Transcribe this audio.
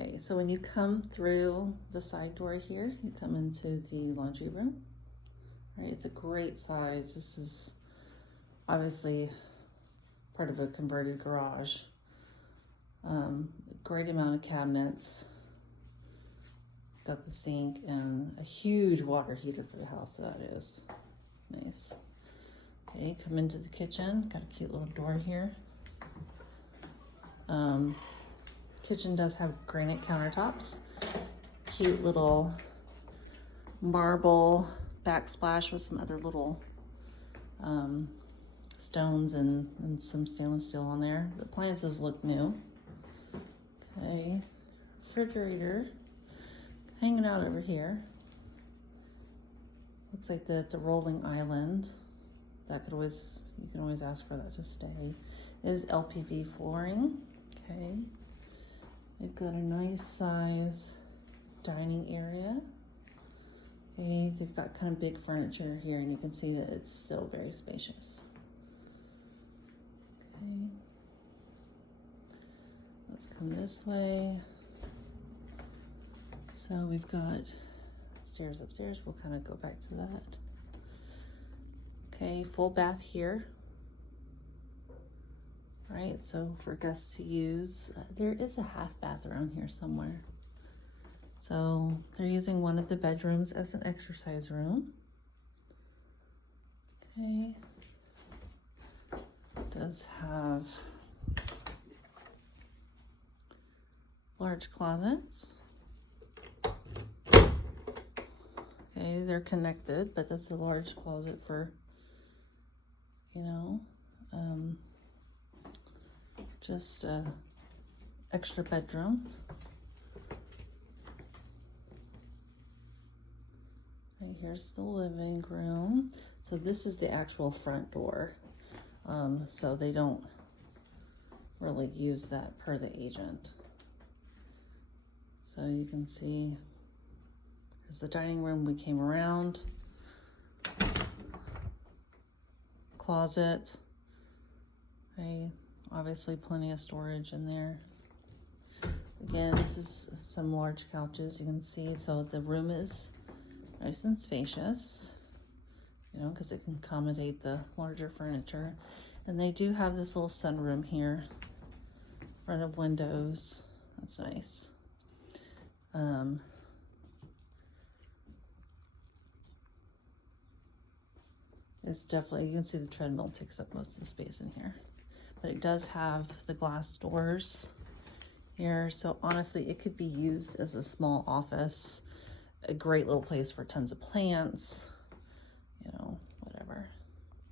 Okay, so when you come through the side door here, you come into the laundry room. All right, it's a great size. This is obviously part of a converted garage. Great amount of cabinets. Got the sink and a huge water heater for the house, that is. Nice. Okay, come into the kitchen. Got a cute little door here. Kitchen does have granite countertops. Cute little marble backsplash with some other little stones and some stainless steel on there. The appliances look new. Okay, refrigerator hanging out over here. Looks like that's a rolling island. That could always, you can always ask for that to stay. It is LPV flooring. Okay, we've got a nice size dining area. Okay, they've got kind of big furniture here, and you can see that it's still very spacious. Okay, let's come this way. So we've got stairs upstairs. We'll kind of go back to that. Okay, full bath here. All right, so for guests to use, there is a half bath around here somewhere. So they're using one of the bedrooms as an exercise room. Okay. It does have large closets. Okay, they're connected, but that's a large closet for, you know, just a extra bedroom. Right, here's the living room. So this is the actual front door. So they don't really use that per the agent. So you can see there's the dining room we came around. Closet. Okay, obviously plenty of storage in there. Again, this is some large couches you can see. So the room is nice and spacious, you know, because it can accommodate the larger furniture. And they do have this little sunroom here, front of windows. That's nice. It's definitely, you can see the treadmill takes up most of the space in here. But it does have the glass doors here. So honestly, it could be used as a small office. A great little place for tons of plants.